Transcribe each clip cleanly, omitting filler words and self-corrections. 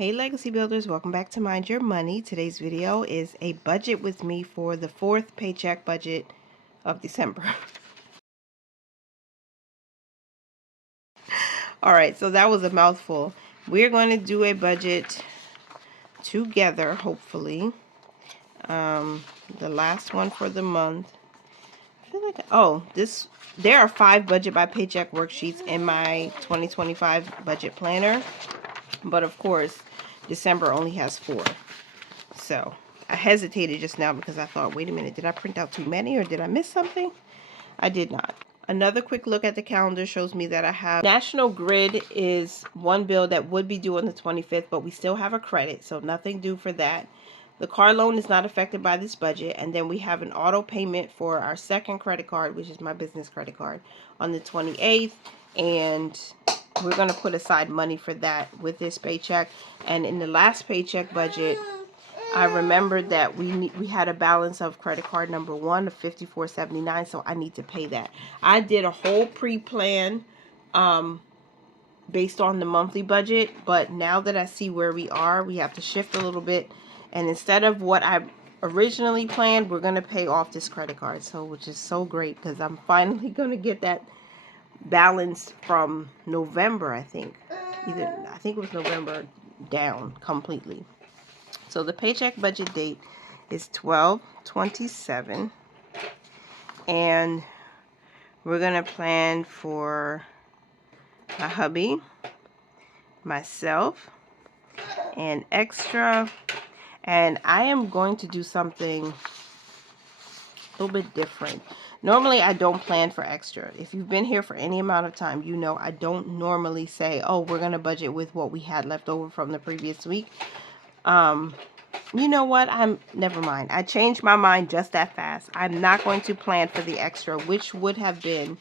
Hey Legacy Builders, welcome back to Mind Your Money. Today's video is a budget with me for the fourth paycheck budget of December. Alright, so that was a mouthful. We're going to do a budget together, hopefully. The last one for the month. I feel like, there are 5 budget by paycheck worksheets in my 2025 budget planner. But of course, December only has 4. So I hesitated just now because I thought, wait a minute, did I print out too many or did I miss something? I did not. Another quick look at the calendar shows me that I have National Grid is one bill that would be due on the 25th, but we still have a credit, so nothing due for that. The car loan is not affected by this budget, and then we have an auto payment for our second credit card, which is my business credit card, on the 28th, and we're going to put aside money for that with this paycheck. And in the last paycheck budget, I remembered that we had a balance of credit card number 1 of $54.79, so I need to pay that. I did a whole pre-plan based on the monthly budget, but now that I see where we are, we have to shift a little bit. And instead of what I originally planned, we're going to pay off this credit card, so which is so great because I'm finally going to get that balance from November, I think. I think it was November down completely. So the paycheck budget date is 12/27, and we're going to plan for my hubby, myself, and extra. And I am going to do something a little bit different. Normally, I don't plan for extra. If you've been here for any amount of time, you know I don't normally say, oh, we're going to budget with what we had left over from the previous week. You know what? Never mind. I changed my mind just that fast. I'm not going to plan for the extra, which would have been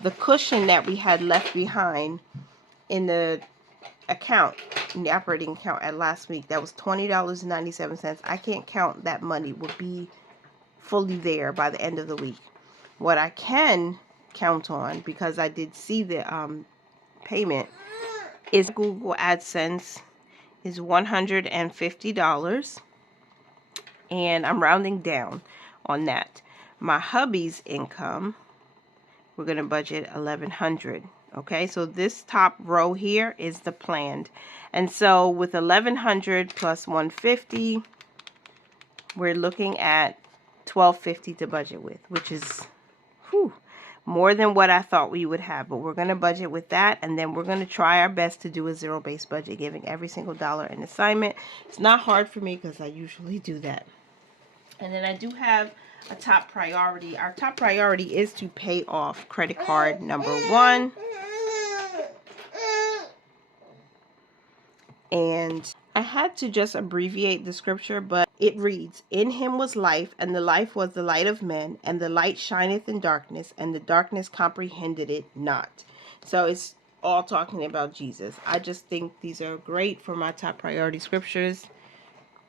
the cushion that we had left behind in the account, in the operating account at last week. That was $20.97. I can't count that money will be fully there by the end of the week. What I can count on, because I did see the payment, is Google AdSense is $150, and I'm rounding down on that. My hubby's income, we're going to budget $1,100. Okay, so this top row here is the planned, and so with $1,100 plus $150, we're looking at $1,250 to budget with, which is more than what I thought we would have. But we're going to budget with that, and then we're going to try our best to do a zero-based budget, giving every single dollar an assignment. It's not hard for me because I usually do that. And then I do have a top priority. Our top priority is to pay off credit card number 1. And I had to just abbreviate the scripture, but it reads, "In him was life, and the life was the light of men, and the light shineth in darkness, and the darkness comprehended it not." So it's all talking about Jesus. I just think these are great for my top priority scriptures.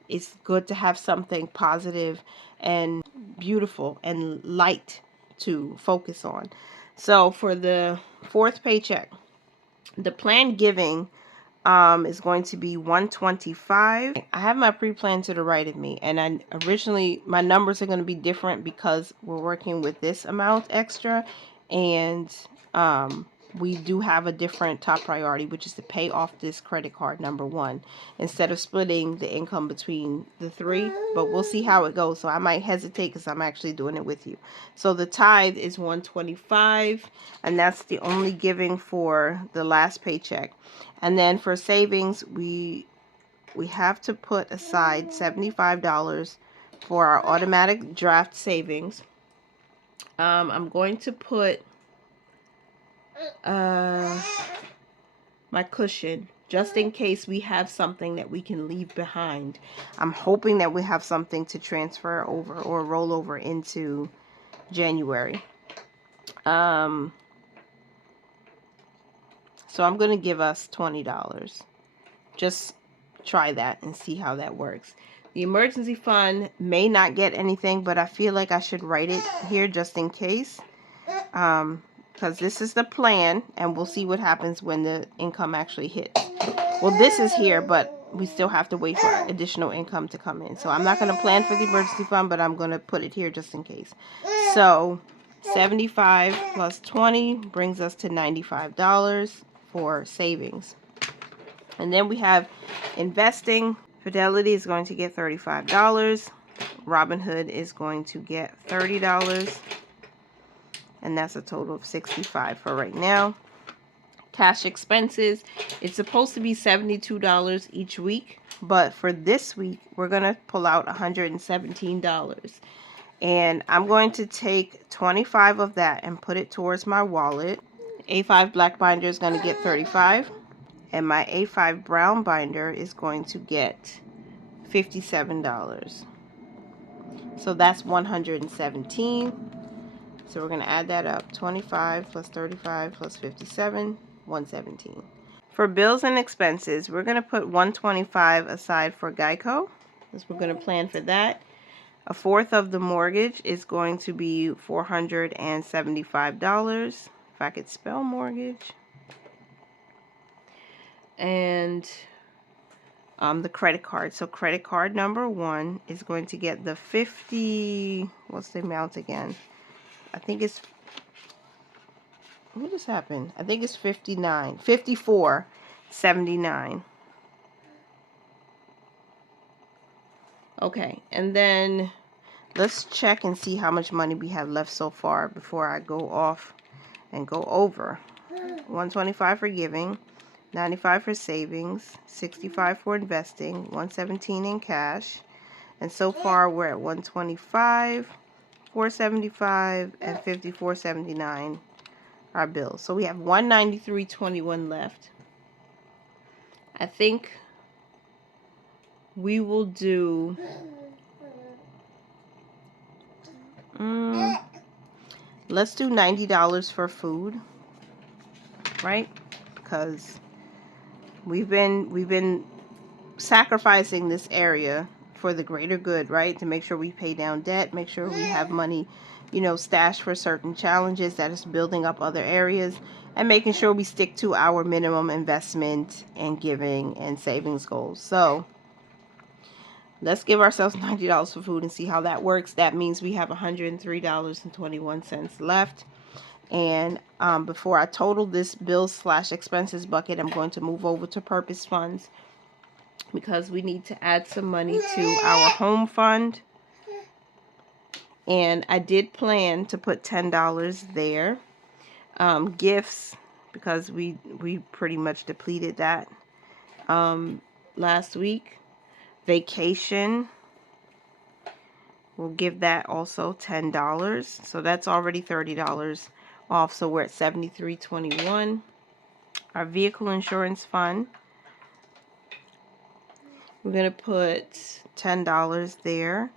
It's good to have something positive and beautiful and light to focus on. So for the fourth paycheck, the planned giving is going to be $125. I have my pre-plan to the right of me, and originally my numbers are going to be different because we're working with this amount extra, and we do have a different top priority, which is to pay off this credit card number 1 instead of splitting the income between the 3. But we'll see how it goes. So I might hesitate because I'm actually doing it with you. So the tithe is $125, and that's the only giving for the last paycheck. And then for savings, we have to put aside $75 for our automatic draft savings. I'm going to put my cushion just in case we have something that we can leave behind. I'm hoping that we have something to transfer over or roll over into January. So I'm going to give us $20. Just try that and see how that works. The emergency fund may not get anything, but I feel like I should write it here just in case. Because this is the plan, and we'll see what happens when the income actually hits. Well, this is here, but we still have to wait for additional income to come in. So I'm not going to plan for the emergency fund, but I'm going to put it here just in case. So 75 plus 20 brings us to $95 for savings. And then we have investing. Fidelity is going to get $35. Robinhood is going to get $30. And that's a total of $65 for right now. Cash expenses, it's supposed to be $72 each week, but for this week we're going to pull out $117. And I'm going to take 25 of that and put it towards my wallet. A5 black binder is going to get 35, and my A5 brown binder is going to get $57. So that's 117. So we're going to add that up. 25 plus 35 plus 57, 117. For bills and expenses, we're going to put 125 aside for Geico, because we're going to plan for that. A fourth of the mortgage is going to be $475, if I could spell mortgage. And the credit card. So credit card number 1 is going to get the 50, what's the amount again? I think it's, what just happened? I think it's 54.79. Okay, and then let's check and see how much money we have left so far before I go off and go over. 125 for giving, 95 for savings, 65 for investing, 117 in cash, and so far we're at 125, 475, and 54.79 our bills. So we have 193.21 left. I think we will do let's do $90 for food, right? Because we've been sacrificing this area for the greater good, right? To make sure we pay down debt, make sure we have money, you know, stashed for certain challenges that is building up other areas, and making sure we stick to our minimum investment and giving and savings goals. So let's give ourselves $90 for food and see how that works. That means we have $103.21 left. And before I total this bills/expenses bucket, I'm going to move over to purpose funds, because we need to add some money to our home fund. And I did plan to put $10 there. Gifts, because we pretty much depleted that last week. Vacation, we'll give that also $10. So that's already $30 off. So we're at $73.21. Our vehicle insurance fund, we're going to put $10 there.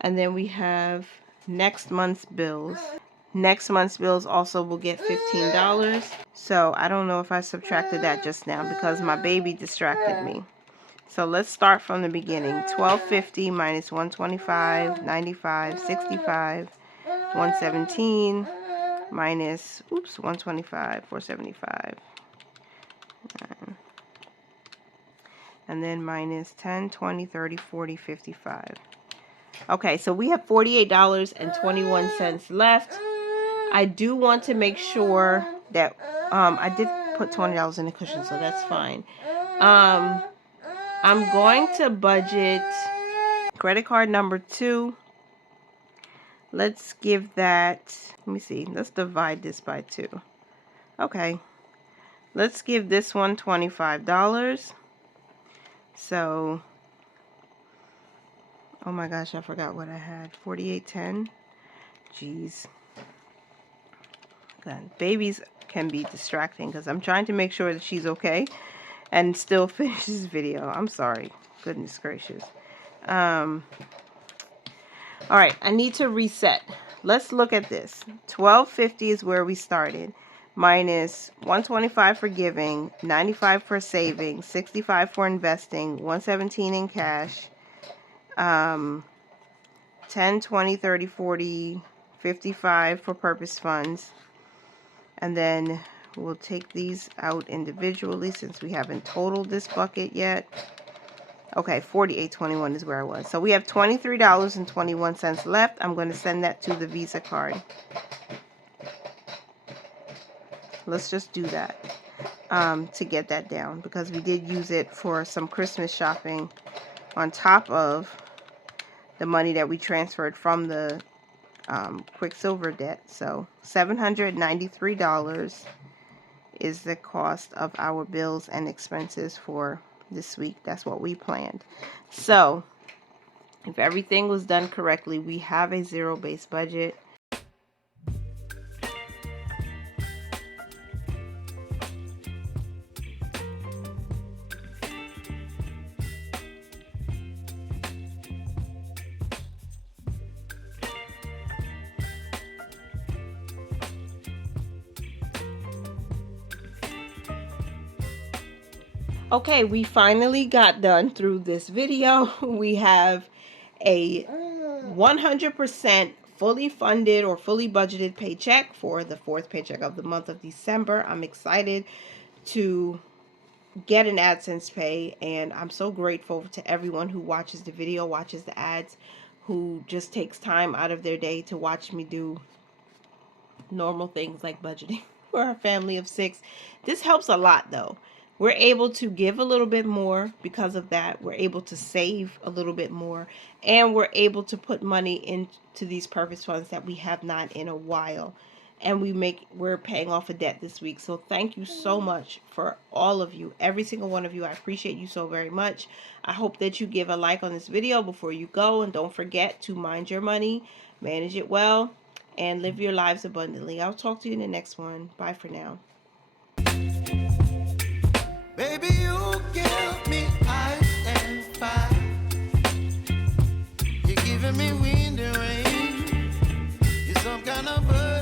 And then we have next month's bills. Next month's bills also will get $15. So I don't know if I subtracted that just now because my baby distracted me. So let's start from the beginning. $12.50 minus $125, $95, $65, $117 minus, $125, $475. And then minus $10, $20, $30, $40, $55. Okay, so we have $48.21 left. I do want to make sure that I did put $20 in the cushion, so that's fine. I'm going to budget credit card number 2. Let's give that, let me see, let's divide this by 2. Okay, let's give this one $25. So, oh my gosh, I forgot what I had. $48.10. Jeez. God, babies can be distracting because I'm trying to make sure that she's okay and still finish this video. I'm sorry. Goodness gracious. All right, I need to reset. Let's look at this. $12.50 is where we started. Minus $125 for giving, $95 for saving, $65 for investing, $117 in cash, 10, 20, 30, 40, 55 for purpose funds. And then We'll take these out individually since we haven't totaled this bucket yet. Okay, $48.21 is where I was. So we have $23.21 left. I'm going to send that to the Visa card. Let's just do that to get that down, because we did use it for some Christmas shopping on top of the money that we transferred from the Quicksilver debt. So $793 is the cost of our bills and expenses for this week. That's what we planned. So if everything was done correctly, we have a zero-based budget. Okay, we finally got done through this video. We have a 100% fully funded or fully budgeted paycheck for the 4th paycheck of the month of December. I'm excited to get an AdSense pay, and I'm so grateful to everyone who watches the video, watches the ads, who just takes time out of their day to watch me do normal things like budgeting for a family of 6. This helps a lot though. We're able to give a little bit more because of that. We're able to save a little bit more, and we're able to put money into these purpose funds that we have not in a while. And we're paying off a debt this week. So thank you so much for all of you, every single one of you. I appreciate you so very much. I hope that you give a like on this video before you go, and don't forget to mind your money, manage it well, and live your lives abundantly. I'll talk to you in the next one. Bye for now. Baby, you give me ice and fire. You're giving me wind and rain. You're some kind of bird.